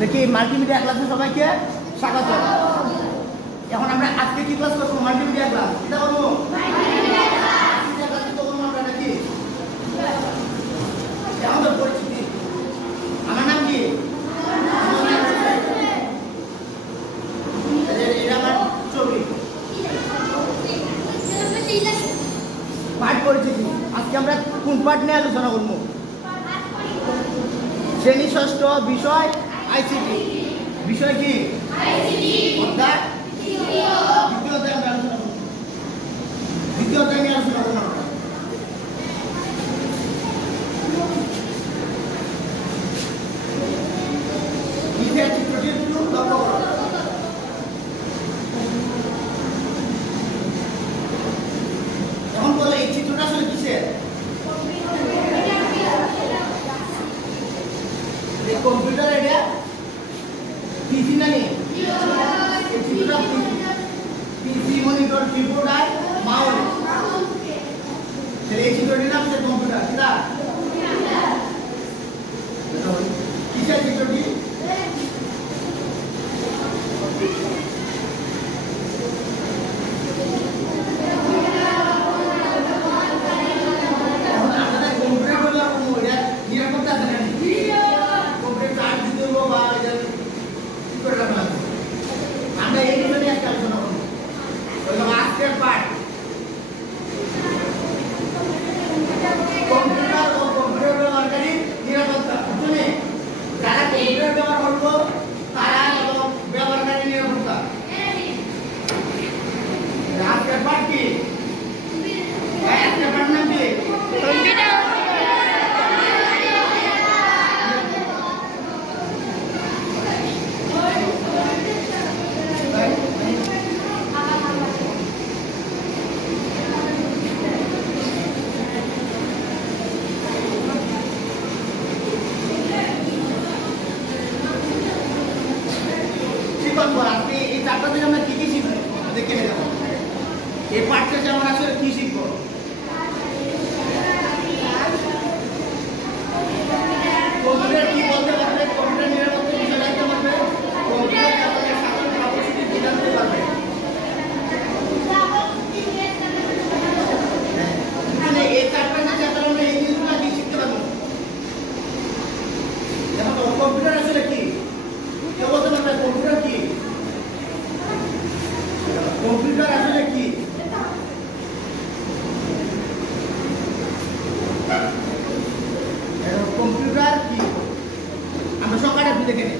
দেখি মাল্টিমিডিয়া ক্লাসে সবাইকে স্বাগত। এখন আমরা আজকে কি ক্লাস করবো? Multimedia class. এটা করবো মাল্টিমিডিয়া ক্লাস তো করবো আমরা নাকি? কেমন তো পরিচিতি? আমার নাম কি? এটা আমার ছবি পাঠ পরিচিতি। আজকে আমরা কোন পাঠ নিয়ে আলোচনা করবো? শ্রেণী ষষ্ঠ, বিষয় আইসিটি। বিষয় কি? অধ্যায় দ্বিতীয় অধ্যায় আমরা আলোচনা করব। দ্বিতীয় অধ্যায় নিয়ে আলোচনা করব। নিচের চিত্রটি একটু লক্ষ্য করো। এখন বলো এই চিত্রটা আসলে কিসের? কম্পিউটার এটা পিসি না নেই? এই চিত্রটা পিসি, মনিটর, কিবোর্ড আর মাউস। এই চিত্রটির নাম হচ্ছে কম্পিউটার। কিসের চিত্রটি? আমরা এই বিষয়ে একটা আলোচনা করবো। আজকের পাঠ কম্পিউটার ও কম্পিউটার ব্যবহারকারী নিরাপত্তা। বুঝলে যারা কম্পিউটার ব্যবহার করবো তারা এবং ব্যবহারকারী নিরাপত্তা। আজকের পাঠ কি? আজকের পাঠ নাম কি? কম্পিউটার। এই চারটা থেকে আমরা কি কি শিখবো দেখে নেব। এই পাঠ শেষে আমরা আসলে কি শিখবো? কম্পিউটার কি বলতে পারবে? কম্পিউটার নিরাপত্তা বিষয় জানতে পারবে। কম্পিউটার ব্যবহারের সাধারণ ট্রাবলশুটিং কি জানতে পারবে। মানে এই চারটা থেকে আমরা এই জিনিসগুলো কি শিখতে পারবো? দেখো কম্পিউটার আসলে কি? কেউ বলতে পারবে কম্পিউটার কি? কম্পিউটার আসলে কি? কম্পিউটার কি? আমরা সকালে একটু দেখে নিই।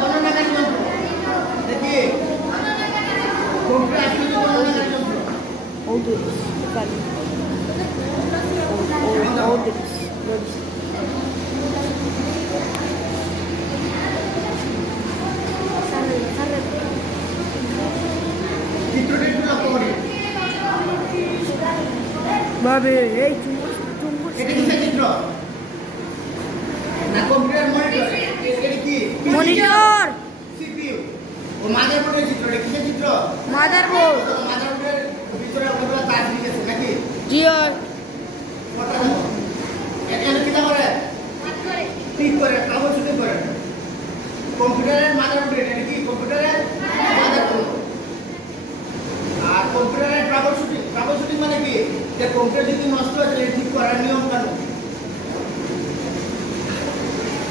গণনাকারী যন্ত্র। দেখি কম্পিউটার আসলে গণনাকারী যন্ত্র। চিত্রটি একটু লক্ষ্য করি। ভাবে এই এটা কিসের চিত্র? না কম্পিউটার মনিটর। এটা কি? মনিটর। সিপিইউ ও মাদারবোর্ডের চিত্র। এটা কিসের চিত্র? মাদারবোর্ড। মাদারবোর্ডের ভিতরে কতগুলো তার দিয়েছে নাকি? জি আর কত দেখো। এটা কি করে? ঠিক করে ট্রাবলশুটিং করে। কম্পিউটারের মাদারবোর্ড। এটা কি কম্পিউটারের মাদারবোর্ড। আর কম্পিউটারের ট্রাবলশুটিং মানে কি? যে কম্পিউটার যদি নষ্ট হয় তাহলে ঠিক করার নিয়ম কানুন।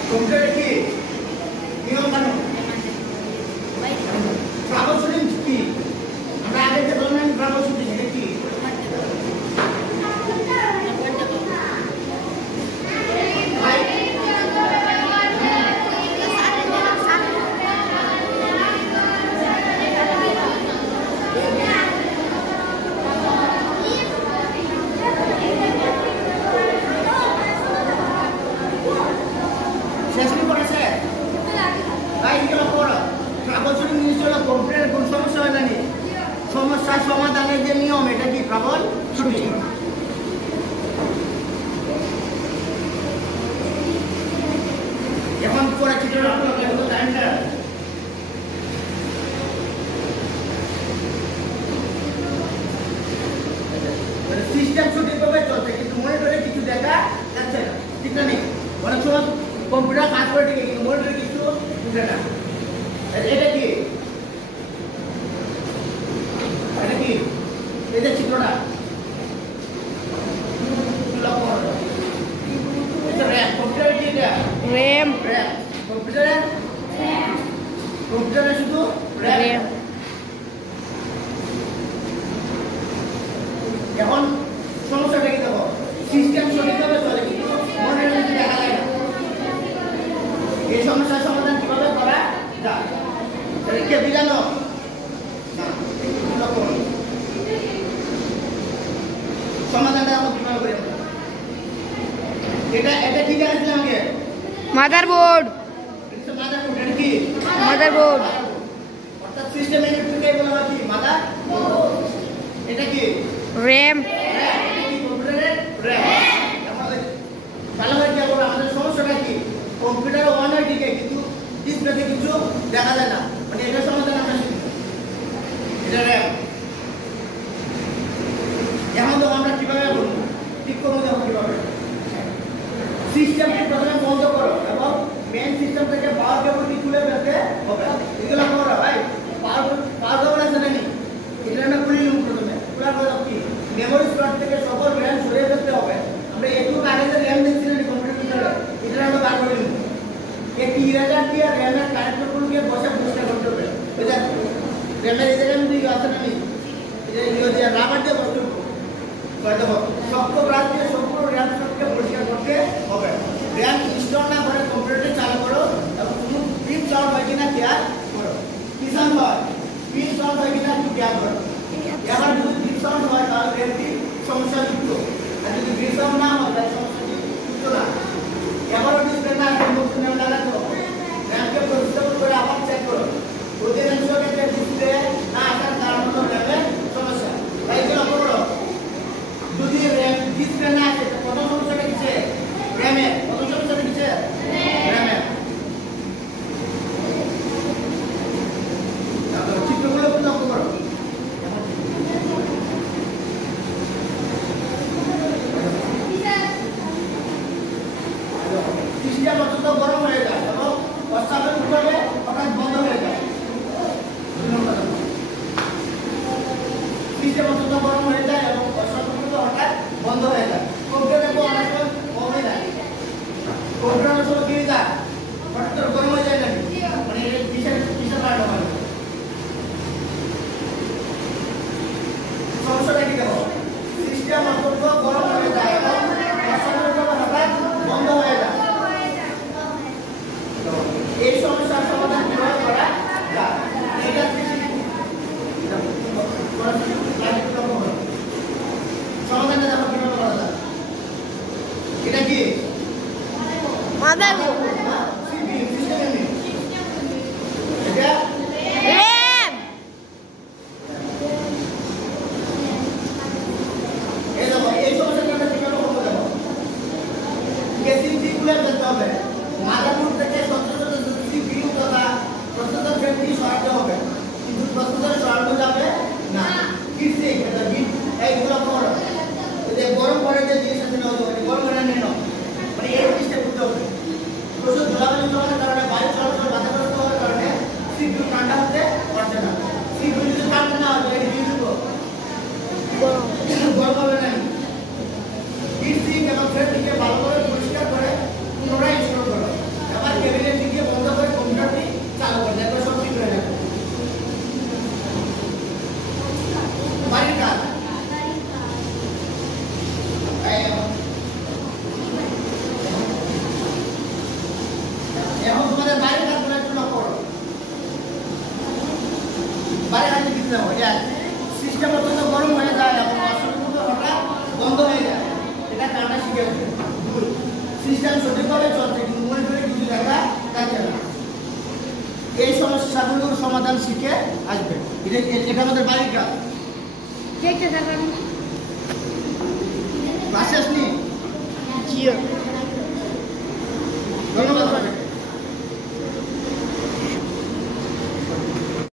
কম্পিউটারে কি নিয়ম কানুন? ট্রাবলশুটিং কি? আমরা আগে যে বললাম ট্রাবলশুটিং এটা কি? শেষ করেছে তাই এগুলো পড়ো। ট্রাবলশুটিং জিনিস হলো কম্পিউটারের কোন সমস্যা হয় জানি সমস্যার সমাধানের যে নিয়ম এটা কি ট্রাবলশুটিং। এখন পরে চিত্রটা টাইমটা সিস্টেম সঠিকভাবে চলছে কিন্তু মনিটরে কিছু দেখা যাচ্ছে না। ঠিক না? অনেক সময় করে ঠিক কিন্তু মনিটরে কিছু উঠে না। এটা কি এই যে চিত্রটা লক্ষ্য করো। এটা র্যাম কম্পিউটারে কি এটা র্যাম কম্পিউটারে শুধু র্যাম। এখন সমস্যাটা কি দেখো সিস্টেম সঠিকভাবে চলে কিন্তু মনের মধ্যে দেখা যায় না। এই সমস্যার সমাধান কিভাবে করা যায় এটা কে বিজানো না লক্ষ্য করো। সমাধানটা আমরা কিভাবে করি এটা কি জানেন আগে মাদারবোর্ড এটা মাদারবোর্ড এটা কি মাদারবোর্ড অর্থাৎ সিস্টেম ইউনিটকে বলা হয় কি মাদারবোর্ড। এটা কি র্যাম কম্পিউটারের র্যাম। ভালো করে কি বলবো আমাদের সমস্যাটা কি কম্পিউটারে অন হয় ঠিক কিন্তু ডিসপ্লেতে কিছু দেখা যায় না মানে এটা সমাধান আমরা শিখব। এটা র্যাম। এখন তো আমরা কিভাবে করব ঠিক করব দেখো কিভাবে সিস্টেমকে প্রথমে বন্ধ করো এবং মেইন সিস্টেম থেকে পাওয়ার কেবলটি তুলে ফেলতে হবে। এগুলো করো ভাই পাওয়ার কেবল আছে না নি এটা আমরা খুলে নিব প্রথমে খোলার পর কি মেমরি স্লট থেকে সকল র্যাম সরিয়ে ফেলতে হবে। আমরা একটু আগে যে র্যাম দেখছিলাম কম্পিউটার ভিতরে এটা আমরা বার করে নিব। এই 3000 টি র্যামের কানেক্টরগুলোকে বসে পরিষ্কার করতে হবে। বুঝা র্যামের এই জায়গায় কিন্তু আছে না নি এই যে রাবার দিয়ে বসতে হবে। দেখো শক্ত ব্রাশ দিয়ে সম্পূর্ণ র্যাম স্লটকে পরিষ্কার করতে হবে। র্যাম ইনস্টল না করে কম্পিউটারটি চালু করো এবং কোনো পিন সাউন্ড হয় কিনা খেয়াল করো। কি সাউন্ড হয় পিন সাউন্ড হয় কিনা একটু খেয়াল করো। এবার যদি পিন সাউন্ড হয় তাহলে র্যামটি সমস্যাযুক্ত আর যদি পিন সাউন্ড না হয় তাহলে সমস্যাযুক্ত না। এবারও ডিসপ্লে না আছে নতুন র্যাম লাগাতে হবে। র্যামকে পরিষ্কার করে আবার চেক করো। অধিকাংশ ক্ষেত্রে ডিসপ্লে না আসার কারণ হলো র্যামের সমস্যা। তাই কি লক্ষ্য করো যদি র্যাম ডিসপ্লে না আসে প্রথম সমস্যাটা কিসে র্যামের প্রথম সমস্যাটা কিসে র্যামের। তারপর চিত্রগুলো লক্ষ্য করো। সিস্টেম অত্যন্ত গরম হয়ে যায় এবং অস্বাভাবিকভাবে হঠাৎ বন্ধ হয়ে যায়। সিস্টেম অত্যন্ত গরম হয়ে যায় এবং অস্বাভাবিকভাবে হঠাৎ বন্ধ হয়ে যায়। কম্পিউটারে অনেক সময় কমে যায় কম্পিউটারের সময় কি যায় হঠাৎ করে গরম হয়ে যায় না মানে এটা কিসের কারণে হয় সমস্যাটা কি দেখো সিস্টেম অত্যন্ত গরম হয়ে যায় এবং অস্বাভাবিকভাবে হঠাৎ বন্ধ হয়ে যায়। এই সমস্যার সমাধান কিভাবে করা যায় এটা সমাধানটা দেখো কিভাবে করা যায়। এটা কি মাদারবোর্ড সিপিইউ সিস্টেম ইউনিট এটা র্যাম এই দেখো এই সমস্যাটা আমরা কিভাবে করবো দেখো কেসিং খুলে ফেলতে হবে। মাদারবোর্ড থেকে সিপিইউ তথা প্রসেসর ফ্রেমটি সরাতে হবে কিন্তু প্রসেসর সরানো যাবে না। কিসিং এটা বিট এইগুলো করো যে গরম করে যে জিনিস আছে না ওই গরম করে নিয়ে নাও মানে এই জিনিসটা করতে হবে। প্রচুর ধুলাবালি জমার কারণে বায়ু চলাচল বাধাগ্রস্ত হওয়ার কারণে সিপিইউ ঠান্ডা হতে পারছে না। সিপিইউ যদি ঠান্ডা না হয় তাহলে কি হবে গরম হবে না। কিসিং এবং ফ্রেমটিকে ভালোভাবে পরিষ্কার করে পুনরায় ইনস্টল করো। এবার কেবিনেট দিকে বন্ধ করে কম্পিউটারটি চালু করো দেখবে সব ঠিক হয়ে যাবে। বাড়ির কাজ এখন তোমাদের বাইরের কাজগুলো একটু লক্ষ্য করো। বাইরের কাজে দিতে হবে সিস্টেম অত্যন্ত গরম হয়ে যায় এবং অসংখ্য হঠাৎ বন্ধ হয়ে যায়। এটা কারণটা শিখে আসবে সিস্টেম সঠিকভাবে চলছে কিন্তু মনিটরে কিছু দেখা যাচ্ছে না। এই সমস্যাগুলোর সমাধান শিখে আসবে। এটা আমাদের বাড়ির কাজ। ক্লাসে আসনি জিও ধন্যবাদ।